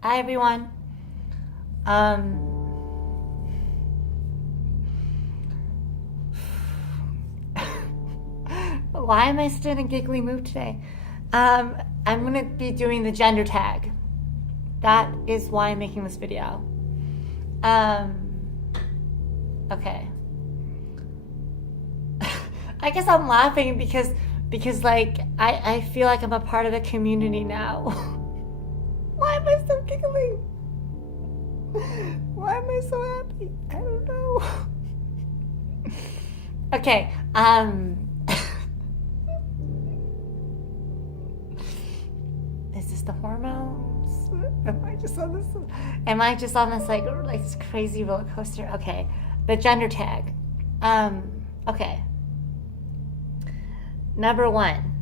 Hi everyone. Um, why am I still in a giggly mood today? Um, I'm gonna be doing the gender tag. That is why I'm making this video. Okay. I guess I'm laughing because like I feel like I'm a part of the community now. Why am I so giggling? Why am I so happy? I don't know. Okay, is this the hormones? Am I just on this like this crazy roller coaster? Okay. The gender tag. Okay. Number one.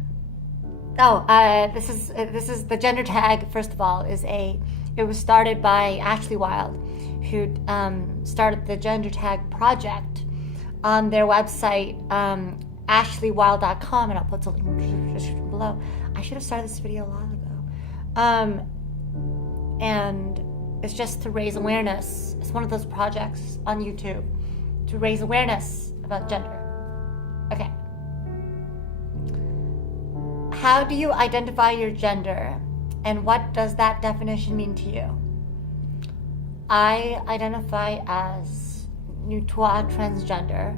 This is the gender tag. First of all, it was started by Ashley Wild, who started the gender tag project on their website, ashleywild.com, and I'll put the link in the description below. I should have started this video a while ago. And it's just to raise awareness. It's one of those projects on YouTube to raise awareness about gender. Okay. How do you identify your gender, and what does that definition mean to you? I identify as Neutrois transgender,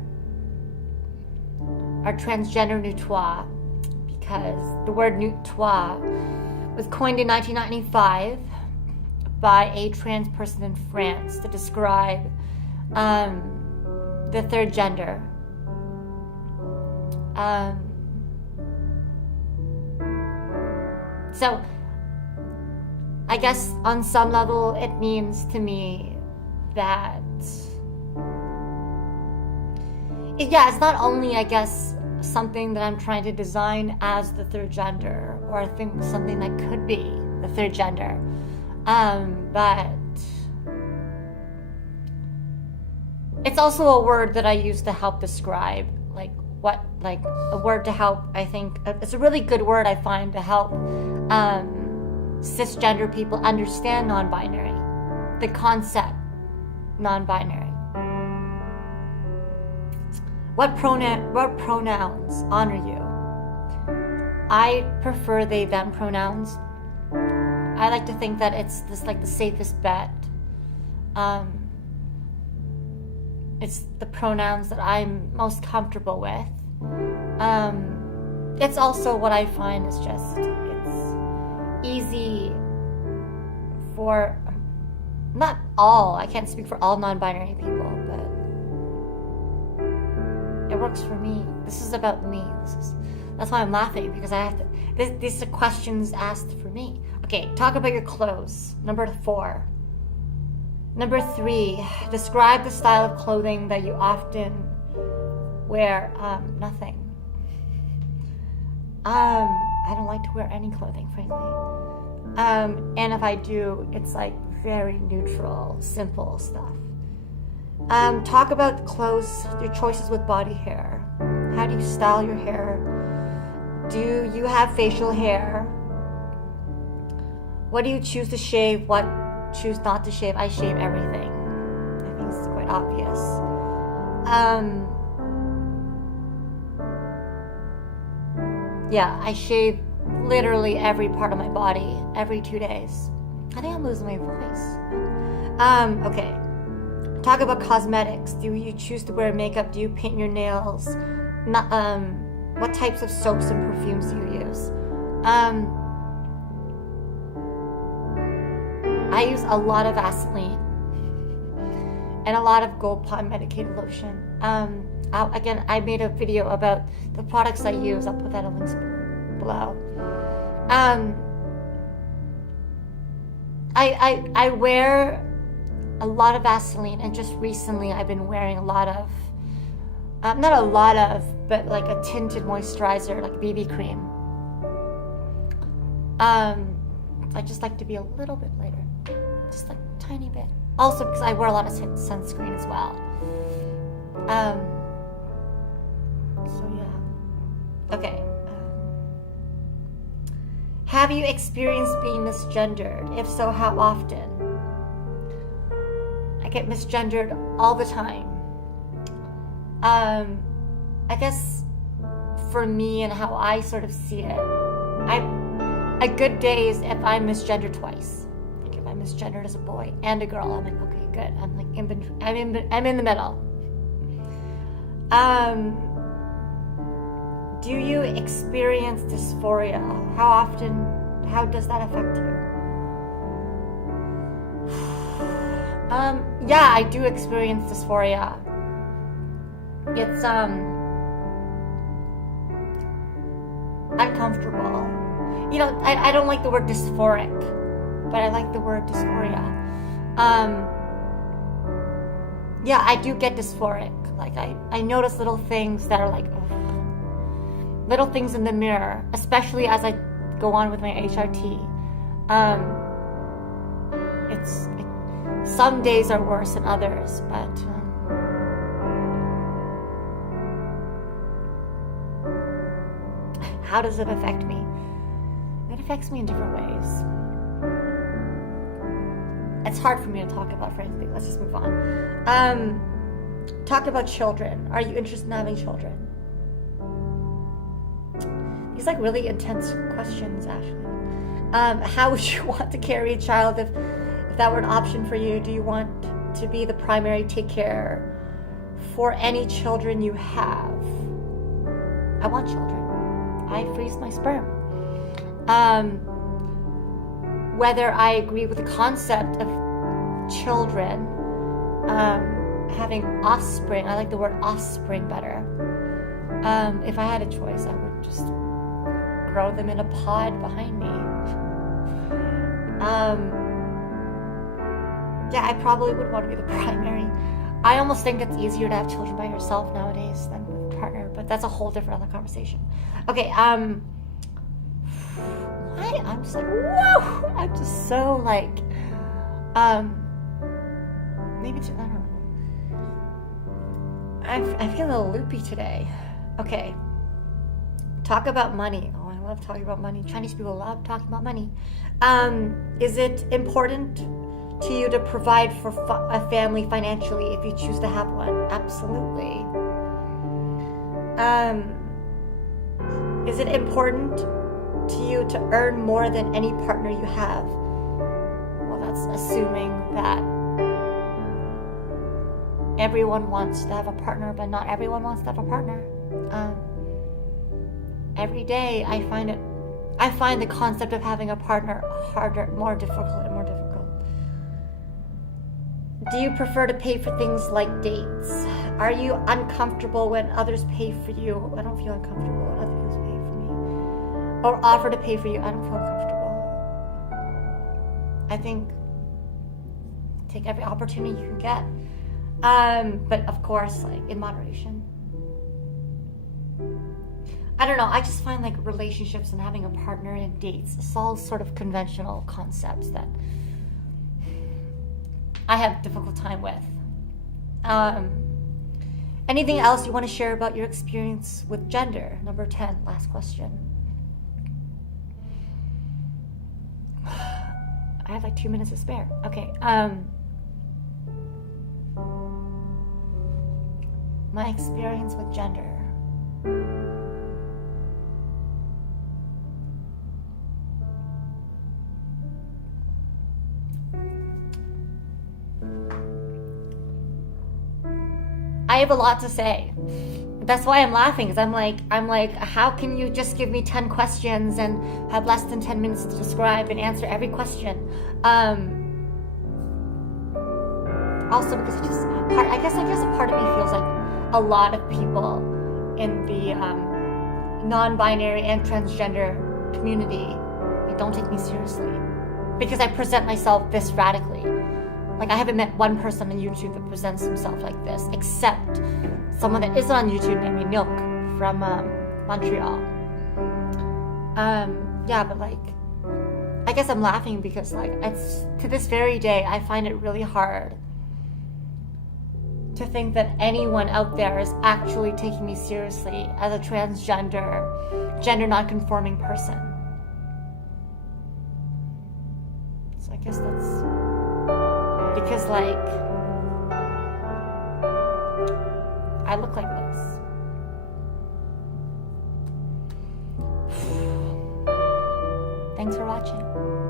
or transgender Neutrois, because the word Neutrois was coined in 1995 by a trans person in France to describe the third gender. So I guess on some level it means to me that it's not only, I guess, something that I'm trying to design as the third gender, or I think something that could be the third gender, but it's also a word that I use to help describe a word to help. I think it's a really good word, I find, to help cisgender people understand non-binary, the concept non-binary. What pronouns honor you? I prefer they them pronouns. I like to think that it's this like the safest bet. It's the pronouns that I'm most comfortable with. It's also what I find is just it's easy for not all. I can't speak for all non-binary people, but it works for me. This is about me. That's why I'm laughing, because I have to. These are questions asked for me. Okay, talk about your clothes. Number 4. Number 3, describe the style of clothing that you often wear. Nothing. I don't like to wear any clothing, frankly. And if I do, it's like very neutral, simple stuff. Talk about clothes, your choices with body hair. How do you style your hair? Do you have facial hair? What do you choose to shave? What choose not to shave? I shave everything. I think it's quite obvious. I shave literally every part of my body every 2 days. I think I'm losing my voice. Okay. Talk about cosmetics. Do you choose to wear makeup? Do you paint your nails? What types of soaps and perfumes do you use? I use a lot of Vaseline and a lot of Gold Pond medicated lotion. Again, I made a video about the products I use. I'll put that in links below. I wear a lot of Vaseline, and just recently I've been wearing a lot of, not a lot of, but like a tinted moisturizer, like BB cream. I just like to be a little bit lighter, just like a tiny bit. Also because I wear a lot of sunscreen as well. So yeah. Okay. Have you experienced being misgendered? If so, how often? I get misgendered all the time. I guess for me and how I sort of see it, a good day is if I'm misgendered twice. Like if I'm misgendered as a boy and a girl, I'm like, okay, good. I'm like I'm in the middle. Do you experience dysphoria? How often? How does that affect you? Yeah, I do experience dysphoria. It's uncomfortable. You know, I don't like the word dysphoric, but I like the word dysphoria. Yeah, I do get dysphoric. Like I notice little things that are like little things in the mirror, especially as I go on with my HRT. Some days are worse than others, but how does it affect me? It affects me in different ways. It's hard for me to talk about, frankly. Let's just move on. Talk about children. Are you interested in having children? These like really intense questions, actually. How would you want to carry a child if that were an option for you? Do you want to be the primary take care for any children you have? I want children. I freeze my sperm. Whether I agree with the concept of children having offspring, I like the word offspring better. If I had a choice, I would just grow them in a pod behind me. Yeah, I probably would want to be the primary. I almost think it's easier to have children by yourself nowadays than with a partner, but that's a whole different other conversation. Okay, I'm just like, whoa! I'm just so like, maybe I don't know. I feel a little loopy today. Okay, talk about money. Oh, I love talking about money. Chinese people love talking about money. Is it important to you to provide for a family financially if you choose to have one? Absolutely. Is it important to you to earn more than any partner you have? Well, that's assuming that everyone wants to have a partner, but not everyone wants to have a partner. Every day I find the concept of having a partner harder, more difficult and more difficult. Do you prefer to pay for things like dates? Are you uncomfortable when others pay for you? I don't feel uncomfortable when other people pay for me. Or offer to pay for you. I don't feel uncomfortable. I think take every opportunity you can get. But of course, like in moderation. I don't know. I just find like relationships and having a partner and dates, it's all sort of conventional concepts that I have a difficult time with. Anything else you want to share about your experience with gender? Number 10, last question. I have like 2 minutes to spare. Okay. My experience with gender. I have a lot to say. That's why I'm laughing, because I'm like, how can you just give me 10 questions and have less than 10 minutes to describe and answer every question? Also, because I guess a part of me feels like a lot of people in the non-binary and transgender community, they don't take me seriously because I present myself this radically. Like, I haven't met one person on YouTube that presents himself like this, except someone that is on YouTube named Milk from Montreal. Yeah, but like, I guess I'm laughing because like, it's to this very day, I find it really hard to think that anyone out there is actually taking me seriously as a transgender, gender non-conforming person. I guess that's because, like, I look like this. Thanks for watching.